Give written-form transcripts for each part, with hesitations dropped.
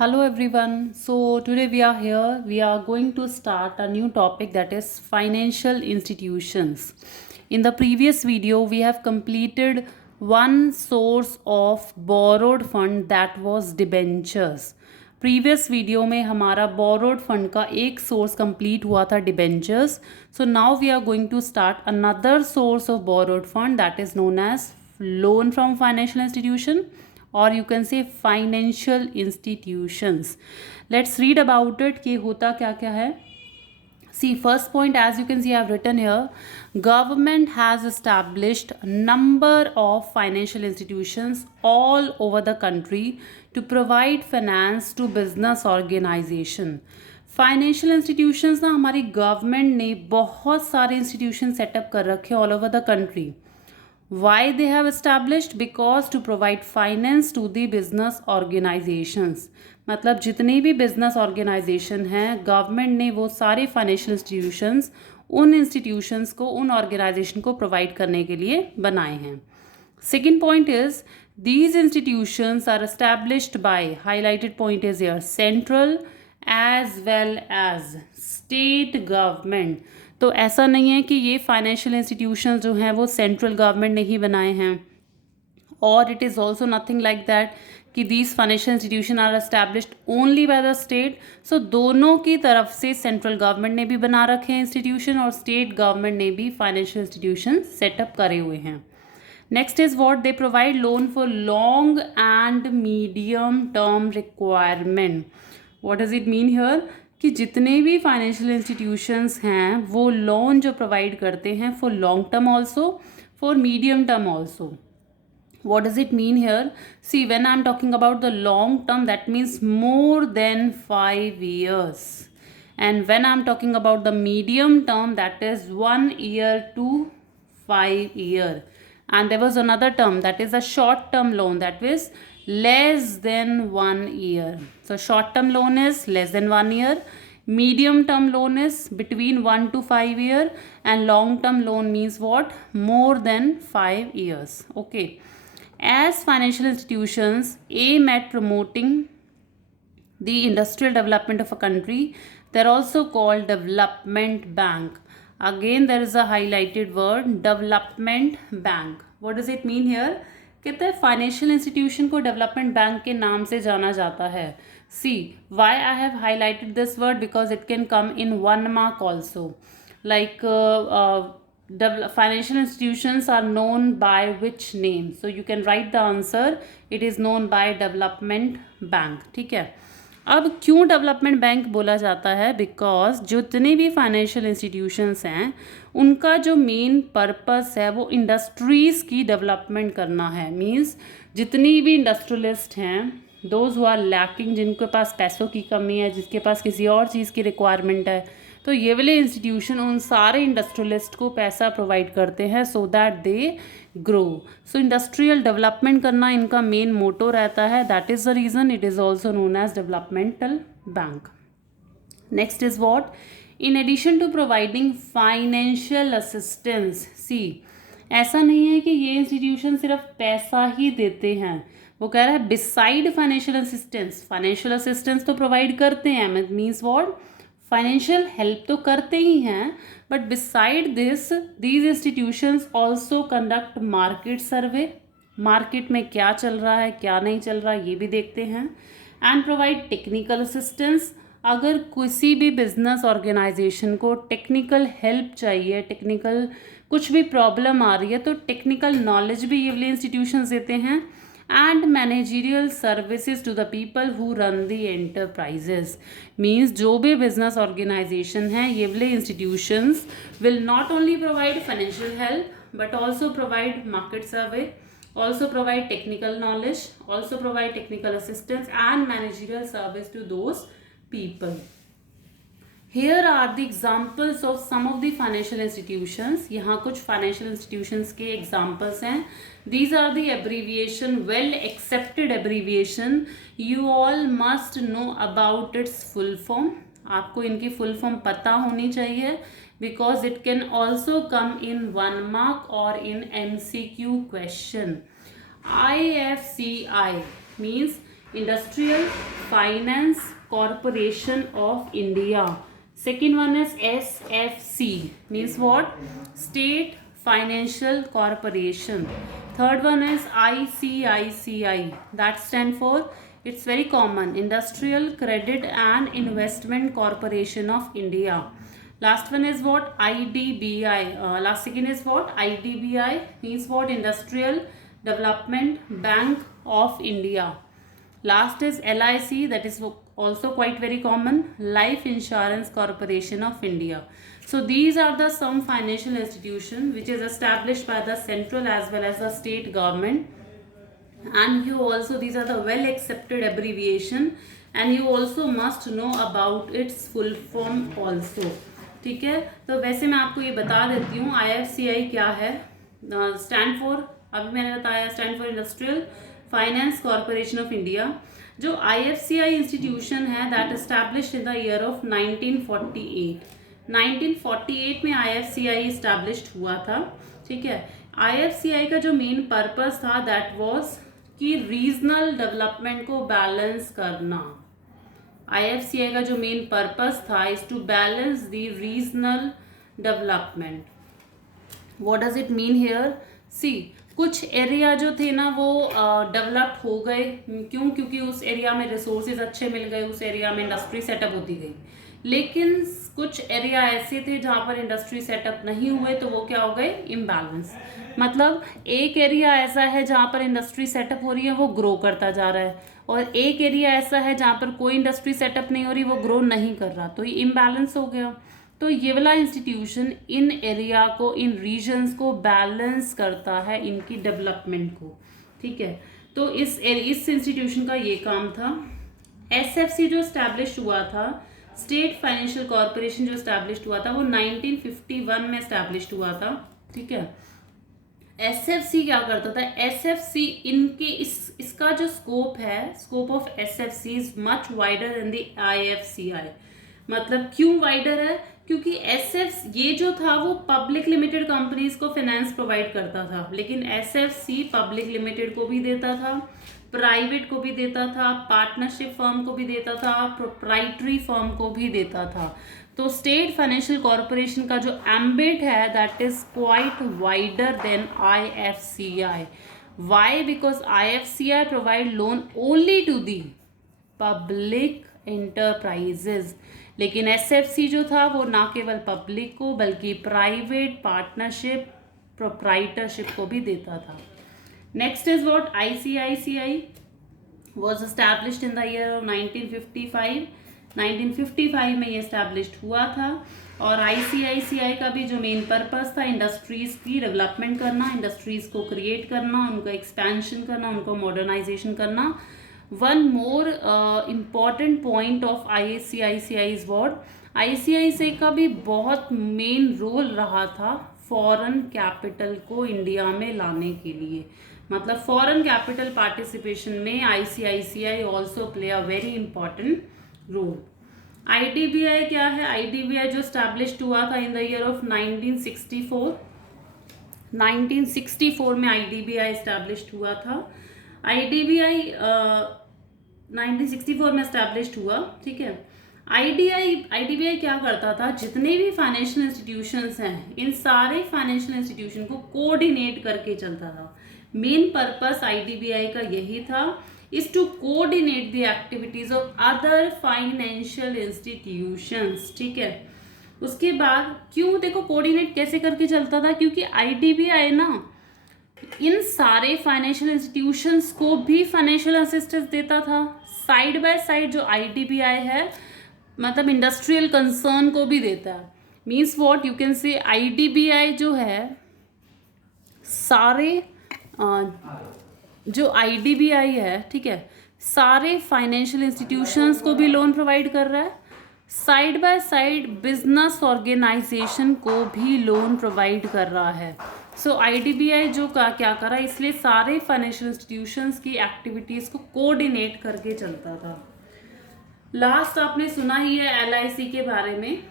Hello everyone. So today we are here. We are going to start a new topic, that is financial institutions. In the previous video, we have completed one source of borrowed fund, that was debentures. Previous video में हमारा borrowed fund का एक source complete हुआ था, debentures. So now we are going to start another source of borrowed fund, that is known as loan from financial institution, और you can say financial institutions. Let's read about it कि होता क्या क्या है. See, first point, as you can see, I have written here, government has established a number of financial institutions all over the country to provide finance to business organization. Financial institutions ना हमारी government ने बहुत सारे institution setup कर रखे all over the country. Why they have established? Because to provide finance to the business organizations. मतलब जितने भी बिजनेस ऑर्गेनाइजेशन हैं, गवर्नमेंट ने वो सारे फाइनेंशियल इंस्टीट्यूशंस उन इंस्टीट्यूशंस को, उन ऑर्गेनाइजेशन को प्रोवाइड करने के लिए बनाए हैं. Second point is these institutions are established by, highlighted point is here, central as well as state government. तो ऐसा नहीं है कि ये फाइनेंशियल इंस्टीट्यूशंस जो हैं वो सेंट्रल गवर्नमेंट ने ही बनाए हैं, और it is also nothing like that कि these financial institution are established only by the state. So दोनों की तरफ से सेंट्रल गवर्नमेंट ने भी बना रखे हैं इंस्टीट्यूशन, और स्टेट गवर्नमेंट ने भी फाइनेंशियल इंस्टीट्यूशन सेटअप करे हुए हैं. Next is what they provide loan for long and medium term requirement. What does it mean here कि जितने भी फाइनेंशियल इंस्टीट्यूशंस हैं वो लोन जो प्रोवाइड करते हैं for long term also, for medium term also. What does it mean here? See, when I'm talking about the long term, that means more than 5 years. And when I'm talking about the medium term, that is 1 year to 5 year. And there was another term, that is a short term loan, that is less than 1 year. So short term loan is less than 1 year. Medium term loan is between 1 to 5 year. And long term loan means what? More than 5 years. Okay. As financial institutions aim at promoting the industrial development of a country, they are also called development bank. Again, there is a highlighted word, development bank. What does it mean here? कहते हैं financial institution को development bank के नाम से जाना जाता है. See why I have highlighted this word, because it can come in 1 mark also. Like financial institutions are known by which name? So you can write the answer, it is known by development bank. ठीक है. अब क्यों development bank बोला जाता है? Because जितने भी financial institutions हैं उनका जो मेन पर्पस है वो इंडस्ट्रीज़ की डेवलपमेंट करना है. मींस जितनी भी इंडस्ट्रियलिस्ट हैं, दोज हु आर लैकिंग, जिनके पास पैसों की कमी है, जिसके पास किसी और चीज़ की रिक्वायरमेंट है, तो ये वाले इंस्टीट्यूशन उन सारे इंडस्ट्रियलिस्ट को पैसा प्रोवाइड करते हैं so that they grow. So industrial development करना इनका मेन मोटो रहता है. That is the reason it is also known as developmental bank. Next is what? In addition to providing financial assistance. See, ऐसा नहीं है कि ये इंस्टीट्यूशन सिर्फ पैसा ही देते हैं. वो कह रहा है beside financial assistance. Financial assistance तो प्रोवाइड करते हैं, मीन्स वॉट? फाइनेंशियल हेल्प तो करते ही हैं, but beside this these institutions also conduct market survey. Market में क्या चल रहा है, क्या नहीं चल रहा, ये भी देखते हैं. And provide technical assistance. अगर किसी भी बिजनेस ऑर्गेनाइजेशन को टेक्निकल हेल्प चाहिए, टेक्निकल कुछ भी प्रॉब्लम आ रही है, तो टेक्निकल नॉलेज भी ये वाले इंस्टीट्यूशंस देते हैं. And managerial services to the people who run the enterprises. Means जो भी बिजनेस ऑर्गेनाइजेशन है, ये वाले institutions will not only provide financial help but also provide market survey, also provide technical knowledge, also provide technical assistance and managerial service to those people. Here are the examples of some of the financial institutions. यहाँ कुछ financial institutions के examples हैं. These are the abbreviation, well accepted abbreviation. You all must know about its full form. आपको इनकी full form पता होनी चाहिए because it can also come in 1 mark or in MCQ question. IFCI means Industrial Finance Corporation of India. Second one is SFC, means what? State Financial Corporation. Third one is ICICI, that stand for, it's very common, Industrial Credit and Investment Corporation of India. Last one is what? IDBI. Last second is what? IDBI means what? Industrial Development Bank of India. Last is LIC, that is also quite very common, Life Insurance Corporation of India. So these are the some financial institution which is established by the central as well as the state government, and you also, these are the well accepted abbreviation, and you also must know about its full form also. ठीक है, तो वैसे मैं आपको ये बता देती हूँ IFCI क्या है. स्टैंड फॉर, अभी मैंने बताया, stand for industrial finance corporation of India. जो IFCI इंस्टीट्यूशन है that established in the year of 1948. 1948 में IFCI इस्टेब्लिश्ड हुआ था. ठीक है, IFCI का जो मेन पर्पस था दैट वाज कि रीजनल डेवलपमेंट को बैलेंस करना. IFCI का जो मेन पर्पस था is to balance the regional development. What does it mean here? See, कुछ एरिया जो थे ना वो डेवलप्ड हो गए. क्यों? क्योंकि उस एरिया में रिसोर्सेज अच्छे मिल गए, उस एरिया में इंडस्ट्री सेटअप होती गई. लेकिन कुछ एरिया ऐसे थे जहाँ पर इंडस्ट्री सेटअप नहीं हुए, तो वो क्या हो गए? इम्बैलेंस. मतलब एक एरिया ऐसा है जहाँ पर इंडस्ट्री सेटअप हो रही है, वो ग्रो करता जा रहा है, और एक एरिया ऐसा है जहाँ पर कोई इंडस्ट्री सेटअप नहीं हो रही, वो ग्रो नहीं कर रहा, तो ये इम्बैलेंस हो गया. तो ये वाला इंस्टीट्यूशन इन एरिया को, इन रीजन्स को बैलेंस करता है, इनकी डेवलपमेंट को. ठीक है, तो इस इंस्टीट्यूशन का ये काम था. SFC जो इस्टेब्लिश हुआ था, स्टेट फाइनेंशियल कॉरपोरेशन जो इस्टेब्लिश हुआ था, वो 1951 में इस्टेब्लिश हुआ था. ठीक है, SFC क्या करता था? SFC इनके इसका जो स्कोप है, scope of SFC is much wider than the IFCI. मतलब क्यों वाइडर है? क्योंकि ये जो था वो पब्लिक लिमिटेड कंपनीज को फाइनेंस प्रोवाइड करता था, लेकिन SFC पब्लिक लिमिटेड को भी देता था, प्राइवेट को भी देता था, पार्टनरशिप फर्म को भी देता था, प्रोप्राइटरी फर्म को भी देता था. तो स्टेट फाइनेंशियल कॉरपोरेशन का जो एम्बिट है that is quite wider than IFCI. Why? Because IFCI provide loan only to the public enterprises, लेकिन SFC जो था वो ना केवल पब्लिक को बल्कि प्राइवेट, पार्टनरशिप, प्रोप्राइटरशिप को भी देता था. Next is what? ICICI was established in the year of 1955. 1955 में ये established हुआ था. और ICICI का भी जो मेन पर्पस था इंडस्ट्रीज की डेवलपमेंट करना, इंडस्ट्रीज को क्रिएट करना, उनका एक्सपेंशन करना, उनको मॉडर्नाइजेशन करना. One more important point of ICICI is what? ICICI का भी बहुत मेन रोल रहा था फॉरेन कैपिटल को इंडिया में लाने के लिए. मतलब फॉरेन कैपिटल पार्टिसिपेशन में ICICI also play a very important role. IDBI क्या है? IDBI जो स्टैब्लिश्ड हुआ था इन द ईयर ऑफ 1964. 1964 में IDBI स्टैब्लिश्ड हुआ था. IDBI 1964 में स्टैब्लिश्ड हुआ. ठीक है, IDBI क्या करता था? जितने भी फाइनेंशियल इंस्टीट्यूशंस हैं, इन सारे फाइनेंशियल इंस्टीट्यूशन को कोऑर्डिनेट करके चलता था. मेन पर्पस IDBI का यही था, is to coordinate the activities of other financial institutions. ठीक है, उसके बाद क्यों? देखो कोऑर्डिनेट कैसे करके चलता था, क्योंकि IDBI ना इन सारे फाइनेंशियल इंस्टीट्यूशंस को भी फाइनेंशियल असिस्टेंस देता था. साइड बाय साइड जो IDBI है, मतलब इंडस्ट्रियल कंसर्न को भी देता है. Means what? यू कैन से IDBI जो है सारे जो IDBI है, ठीक है, सारे फाइनेंशियल इंस्टीट्यूशंस को भी लोन प्रोवाइड कर रहा है, side by side business organization को भी लोन प्रोवाइड कर रहा है. सो IDBI जो क्या करा, इसलिए सारे फाइनेंशियल इंस्टीट्यूशंस की एक्टिविटीज़ को कोऑर्डिनेट करके चलता था. लास्ट आपने सुना ही है LIC के बारे में.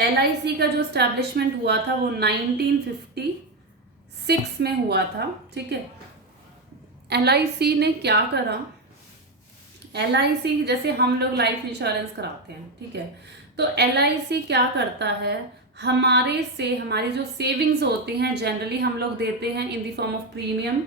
LIC का जो एस्टैब्लिशमेंट हुआ था वो 1956 में हुआ था. ठीक है, LIC ने क्या करा? LIC जैसे हम लोग लाइफ इंश्योरेंस कराते हैं, ठीक है, तो LIC क्या करता है, हमारी जो सेविंग्स होते हैं जनरली हम लोग देते हैं in the form of premium,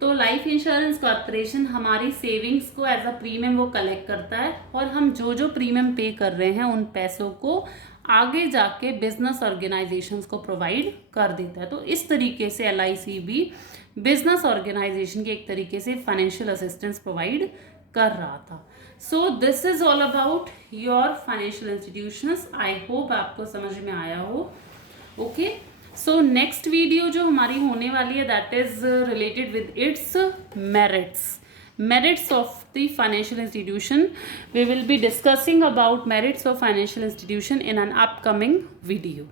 तो लाइफ इंश्योरेंस कॉर्पोरेशन हमारी सेविंग्स को एज अ प्रीमियम वो कलेक्ट करता है और हम जो प्रीमियम पे कर रहे हैं उन पैसों को आगे जाके बिजनेस ऑर्गेनाइजेशंस को प्रोवाइड कर देता है। तो इस तरीके से LIC भी बिजनेस ऑर्गेनाइजेशन के एक तरीके से फाइनेंशियल असिस्टेंस प्रोवाइड कर रहा था। So this is all about your financial institutions. I hope आपको समझ में आया हो। ओके, सो नेक्स्ट वीडियो जो हमारी होने वाली है that is related with its merits of the financial institution. We will be discussing about merits of financial institution in an upcoming video.